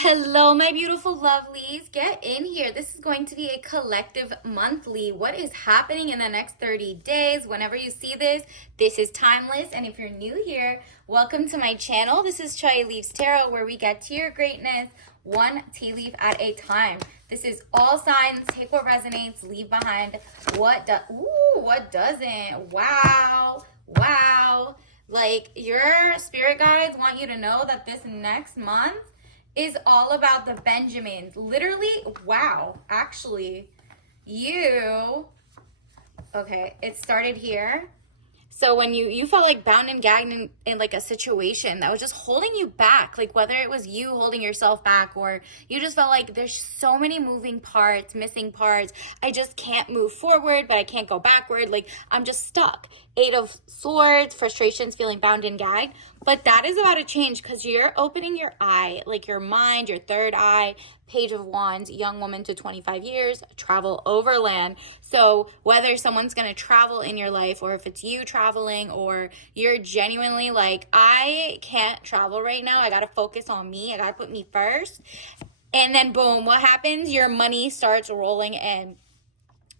Hello, my beautiful lovelies. Get in here. This is going to be a collective monthly. What is happening in the next 30 days? Whenever you see this, this is timeless. And if you're new here, welcome to my channel. This is Chai Leaves Tarot, where we get to your greatness one tea leaf at a time. This is all signs. Take what resonates, leave behind what doesn't. Wow. Like, your spirit guides want you to know that this next month is all about the Benjamins. Literally, wow. Actually, okay, it started here. So when you felt like bound and gagged in like a situation that was just holding you back, like whether it was you holding yourself back or you just felt like there's so many moving parts, missing parts. I just can't move forward, but I can't go backward. Like I'm just stuck. Eight of Swords, frustrations, feeling bound and gagged. But that is about to change because you're opening your eye, like your mind, your third eye. Page of Wands, young woman to 25 years, travel overland. So whether someone's going to travel in your life or if it's you traveling or you're genuinely like, I can't travel right now. I got to focus on me. I got to put me first. And then boom, what happens? Your money starts rolling in.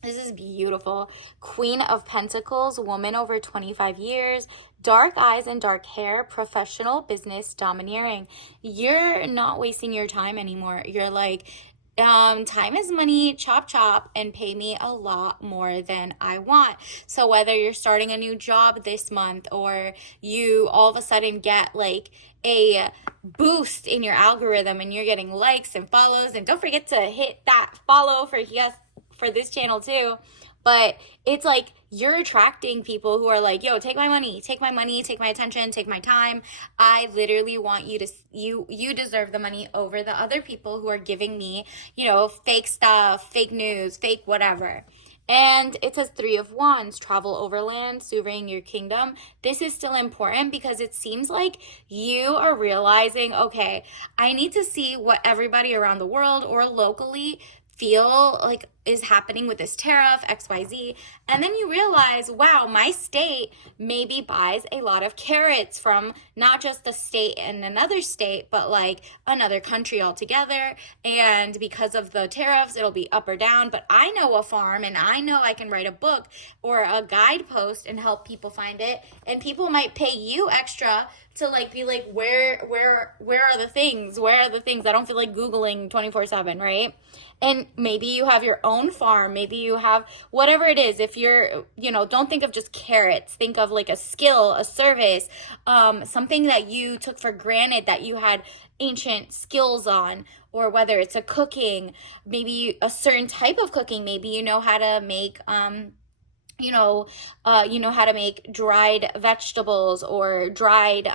This is beautiful. Queen of Pentacles, woman over 25 years, dark eyes and dark hair, professional, business, domineering. You're not wasting your time anymore. You're like, time is money, chop, and pay me a lot more than I want. So whether you're starting a new job this month or you all of a sudden get like a boost in your algorithm and you're getting likes and follows, and don't forget to hit that follow for this channel too. But it's like you're attracting people who are like, yo, take my money, take my attention, take my time. I literally want you to, you deserve the money over the other people who are giving me, fake stuff, fake news, fake whatever. And it says Three of Wands, travel overland, surveying your kingdom. This is still important because it seems like you are realizing, okay, I need to see what everybody around the world or locally feel like is happening with this tariff, XYZ. And then you realize, wow, my state maybe buys a lot of carrots from not just the state and another state, but like another country altogether. And because of the tariffs, it'll be up or down. But I know a farm and I know I can write a book or a guidepost and help people find it. And people might pay you extra to like be like, where are the things? Where are the things? I don't feel like Googling 24/7, right? And maybe you have your own farm. Maybe you have whatever it is. If you're, don't think of just carrots. Think of like a skill, a service, something that you took for granted that you had ancient skills on, or whether it's a cooking, maybe a certain type of cooking. Maybe you know how to make, how to make dried vegetables or dried,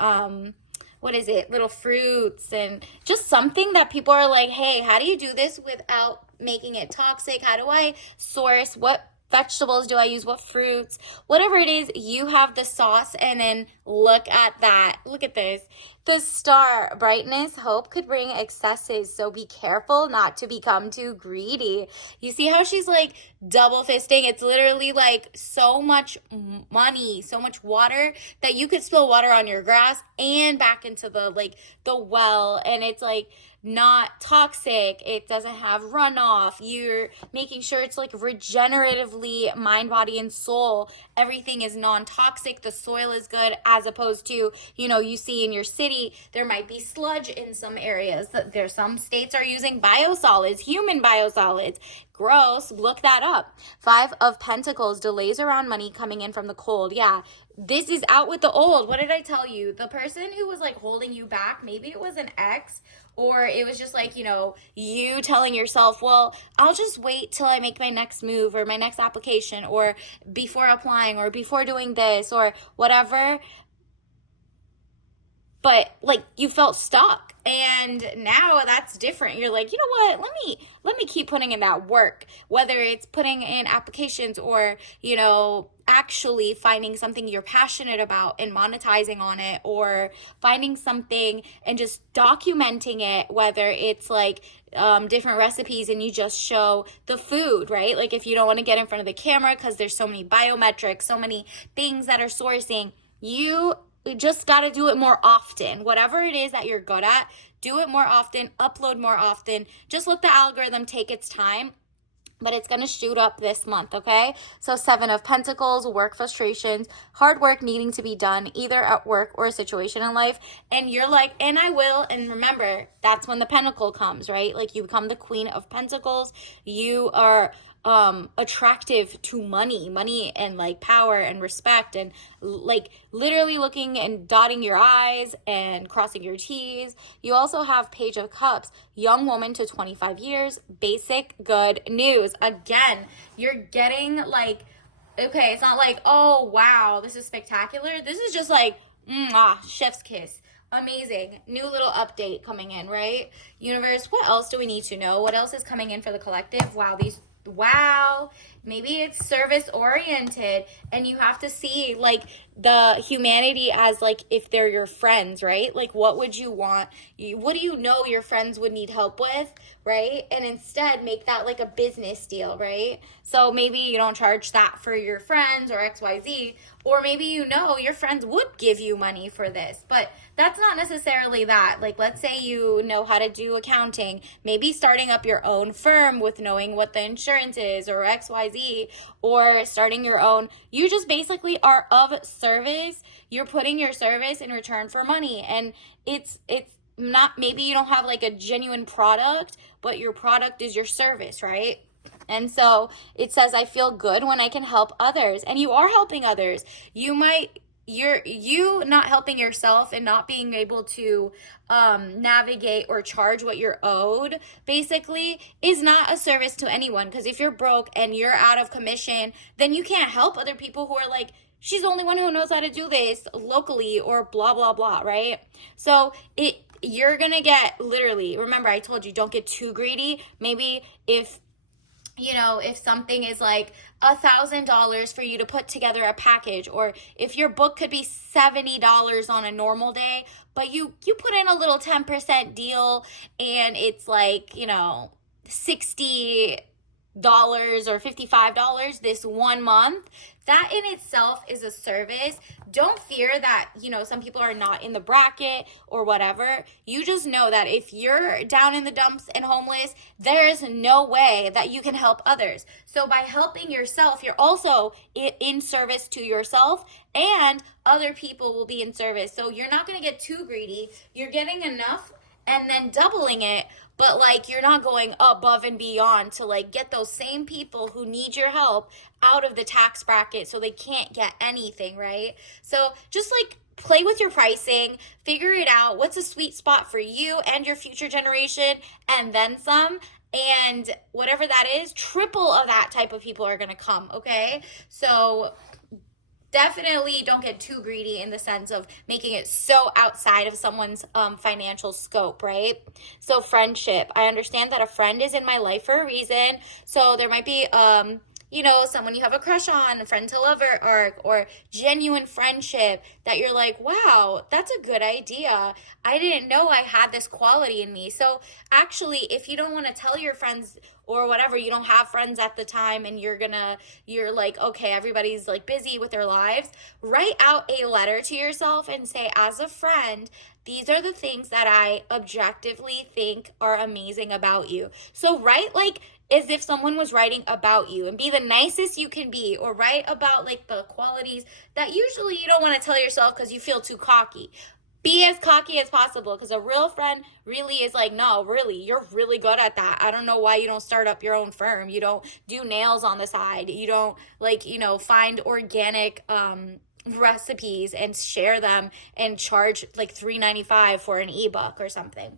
little fruits, and just something that people are like, hey, how do you do this without making it toxic? How do I source? What vegetables do I use? What fruits? Whatever it is, you have the sauce. And then look at that. Look at this. The star, brightness, hope could bring excesses. So be careful not to become too greedy. You see how she's like double fisting? It's literally like so much money, so much water that you could spill water on your grass and back into the well. And it's like not toxic. It doesn't have runoff. You're making sure it's like regeneratively mind, body, and soul. Everything is non-toxic. The soil is good, as opposed to, you see in your city, there might be sludge in some areas. There's some states are using biosolids, human biosolids. Gross. Look that up. Five of Pentacles, delays around money coming in from the cold. Yeah, this is out with the old. What did I tell you? The person who was like holding you back, maybe it was an ex, or it was just like, you telling yourself, well, I'll just wait till I make my next move or my next application or before applying or before doing this or whatever. But like you felt stuck, and now that's different. You're like, you know what? Let me keep putting in that work, whether it's putting in applications or, actually finding something you're passionate about and monetizing on it, or finding something and just documenting it, whether it's like different recipes and you just show the food, right? Like if you don't want to get in front of the camera because there's so many biometrics, so many things that are sourcing, you just got to do it more often. Whatever it is that you're good at, do it more often, upload more often. Just let the algorithm take its time, but it's going to shoot up this month, okay? So 7 of Pentacles, work frustrations, hard work needing to be done either at work or a situation in life. And you're like, and I will. And remember, that's when the Pentacle comes, right? Like, you become the Queen of Pentacles. You are attractive to money and like power and respect, and like literally looking and dotting your I's and crossing your T's. You also have Page of Cups, young woman to 25 years, basic good news. Again, you're getting like, okay, it's not like, oh wow, this is spectacular. This is just like, chef's kiss. Amazing. New little update coming in, right? Universe, what else do we need to know? What else is coming in for the collective? Wow, maybe it's service oriented, and you have to see like the humanity as like if they're your friends, right? Like, what would you want? What do you know your friends would need help with, right? And instead make that like a business deal, right? So maybe you don't charge that for your friends or XYZ, or maybe you know your friends would give you money for this, but that's not necessarily that. Like, let's say you know how to do accounting, maybe starting up your own firm with knowing what the insurance is or XYZ, or starting your own. You just basically are of service. You're putting your service in return for money, and it's not, maybe you don't have like a genuine product, but your product is your service, right? And so it says, I feel good when I can help others. And you are helping others. You not helping yourself and not being able to navigate or charge what you're owed basically is not a service to anyone. Because if you're broke and you're out of commission, then you can't help other people who are like, she's the only one who knows how to do this locally, or blah, blah, blah, right? So you're going to get, literally, remember I told you, don't get too greedy. Maybe if something is like $1,000 for you to put together a package, or if your book could be $70 on a normal day, but you put in a little 10% deal and it's like, $60 or $55 this 1 month, that in itself is a service. Don't fear that, some people are not in the bracket or whatever. You just know that if you're down in the dumps and homeless, there's no way that you can help others. So by helping yourself, you're also in service to yourself, and other people will be in service. So you're not going to get too greedy. You're getting enough and then doubling it, but like you're not going above and beyond to like get those same people who need your help out of the tax bracket so they can't get anything, right? So just like play with your pricing, figure it out. What's a sweet spot for you and your future generation, and then some. And whatever that is, triple of that type of people are going to come, okay? So definitely don't get too greedy in the sense of making it so outside of someone's financial scope, right? So friendship. I understand that a friend is in my life for a reason. So there might be, someone you have a crush on, a friend to lover arc, or genuine friendship that you're like, wow, that's a good idea. I didn't know I had this quality in me. So actually, if you don't want to tell your friends or whatever, you don't have friends at the time, and you're like, okay, everybody's like busy with their lives, write out a letter to yourself and say, as a friend, these are the things that I objectively think are amazing about you. So write like as if someone was writing about you, and be the nicest you can be, or write about like the qualities that usually you don't want to tell yourself because you feel too cocky. Be as cocky as possible, because a real friend really is like, no, really, you're really good at that. I don't know why you don't start up your own firm. You don't do nails on the side. You don't find organic recipes and share them and charge like $3.95 for an ebook or something.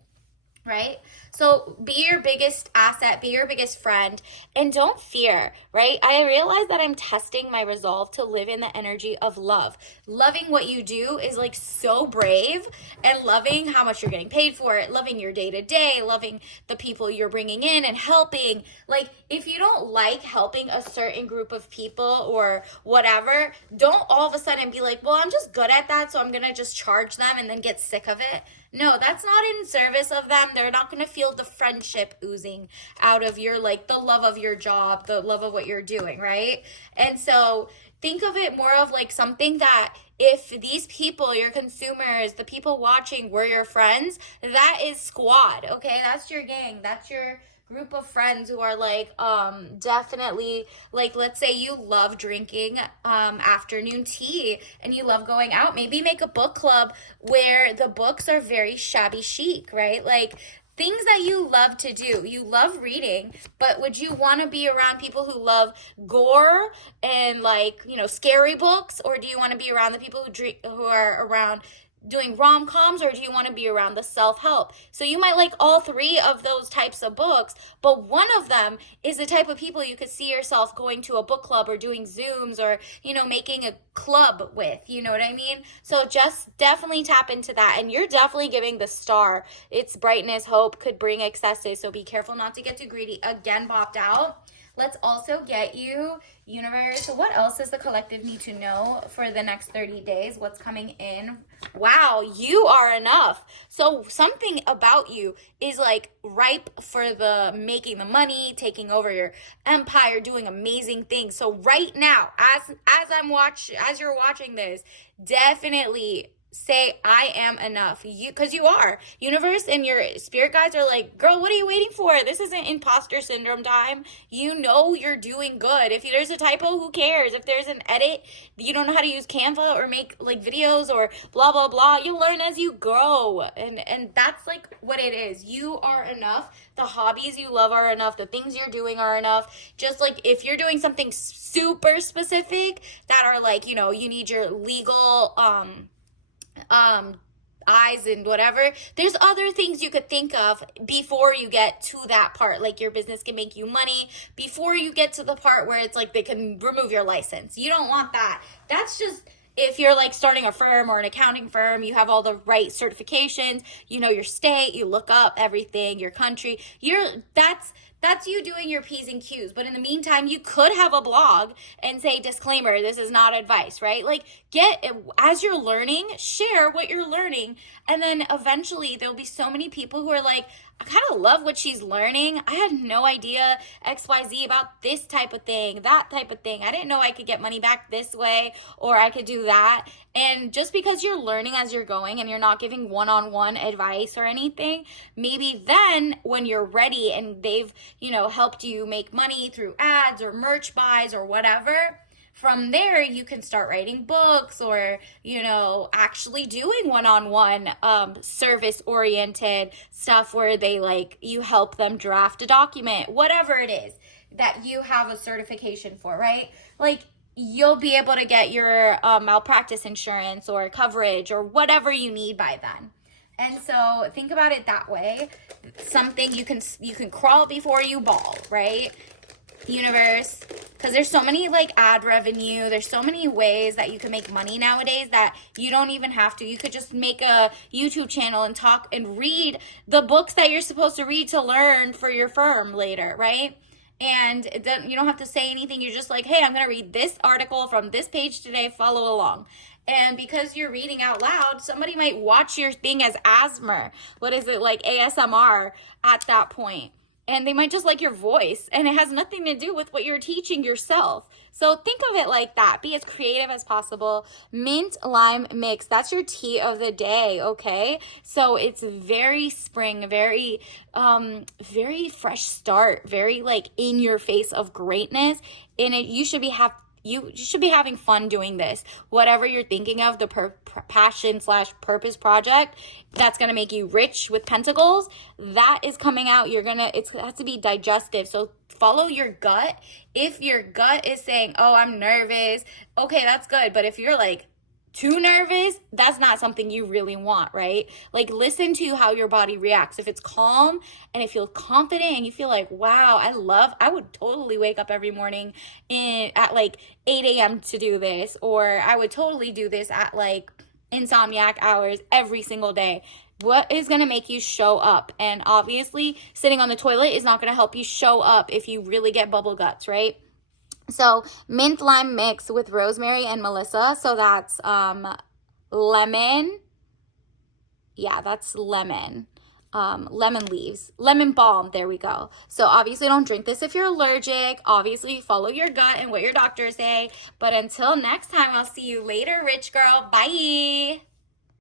Right? So be your biggest asset, be your biggest friend, and don't fear, right? I realize that I'm testing my resolve to live in the energy of love. Loving what you do is like so brave, and loving how much you're getting paid for it, loving your day to day, loving the people you're bringing in and helping. Like, if you don't like helping a certain group of people or whatever, don't all of a sudden be like, well, I'm just good at that, so I'm going to just charge them and then get sick of it. No, that's not in service of them. They're not going to feel the friendship oozing out of your, like, the love of your job, the love of what you're doing, right? And so think of it more of like something that if these people, your consumers, the people watching were your friends, that is squad, okay? That's your gang. That's your group of friends who are like definitely, like, let's say you love drinking afternoon tea and you love going out. Maybe make a book club where the books are very shabby chic, right? Like things that you love to do. You love reading, but would you want to be around people who love gore and, like, you know, scary books, or do you want to be around the people who are around doing rom-coms, or do you want to be around the self-help? So you might like all three of those types of books, but one of them is the type of people you could see yourself going to a book club or doing Zooms or, you know, making a club with, you know what I mean? So just definitely tap into that, and you're definitely giving the star its brightness. Hope could bring excesses, so be careful not to get too greedy. Again, popped out. Let's also get you, universe. So what else does the collective need to know for the next 30 days? What's coming in? Wow, you are enough. So something about you is like ripe for the making the money, taking over your empire, doing amazing things. So right now, as you're watching this, definitely say, I am enough. You, because you are. Universe and your spirit guides are like, girl, what are you waiting for? This isn't imposter syndrome time. You know you're doing good. If there's a typo, who cares? If there's an edit, you don't know how to use Canva or make like videos or blah, blah, blah. You learn as you go. And that's like what it is. You are enough. The hobbies you love are enough. The things you're doing are enough. Just like if you're doing something super specific that are like, you know, you need your legal, eyes and whatever, there's other things you could think of before you get to that part. Like your business can make you money before you get to the part where it's like they can remove your license. You don't want that. That's just if you're like starting a firm or an accounting firm, you have all the right certifications, you know your state, you look up everything, your country, that's you doing your P's and Q's. But in the meantime, you could have a blog and say, disclaimer, this is not advice, right? Like as you're learning, share what you're learning. And then eventually there'll be so many people who are like, I kind of love what she's learning. I had no idea XYZ about this type of thing, that type of thing. I didn't know I could get money back this way, or I could do that. And just because you're learning as you're going and you're not giving one-on-one advice or anything, maybe then when you're ready and they've, you know, helped you make money through ads or merch buys or whatever, from there you can start writing books or, you know, actually doing one-on-one service oriented stuff where they like you help them draft a document, whatever it is that you have a certification for, right? Like you'll be able to get your malpractice insurance or coverage or whatever you need by then. And so think about it that way. Something you can crawl before you bawl, right? Universe, because there's so many like ad revenue, there's so many ways that you can make money nowadays that you don't even have to. You could just make a YouTube channel and talk and read the books that you're supposed to read to learn for your firm later, right? And then you don't have to say anything. You're just like, hey, I'm gonna read this article from this page today, follow along. And because you're reading out loud, somebody might watch your thing as ASMR. What is it, like ASMR at that point? And they might just like your voice, and it has nothing to do with what you're teaching yourself. So think of it like that. Be as creative as possible. Mint lime mix, that's your tea of the day, okay? So it's very spring, very very fresh start, very like in your face of greatness. And you should be having fun doing this. Whatever you're thinking of, the passion/purpose project that's going to make you rich with pentacles, that is coming out. It has to be digestive. So follow your gut. If your gut is saying, oh, I'm nervous, okay, that's good. But if you're like too nervous, that's not something you really want, right? Like listen to how your body reacts. If it's calm and it feels confident and you feel like, wow, I would totally wake up every morning at like 8 a.m. to do this, or I would totally do this at like insomniac hours every single day. What is going to make you show up? And obviously sitting on the toilet is not going to help you show up if you really get bubble guts, right? So mint lime mix with rosemary and melissa. So that's lemon, Yeah, that's lemon. Lemon leaves, lemon balm. There we go. So obviously don't drink this if you're allergic. Obviously follow your gut and what your doctors say. But until next time, I'll see you later, rich girl. Bye.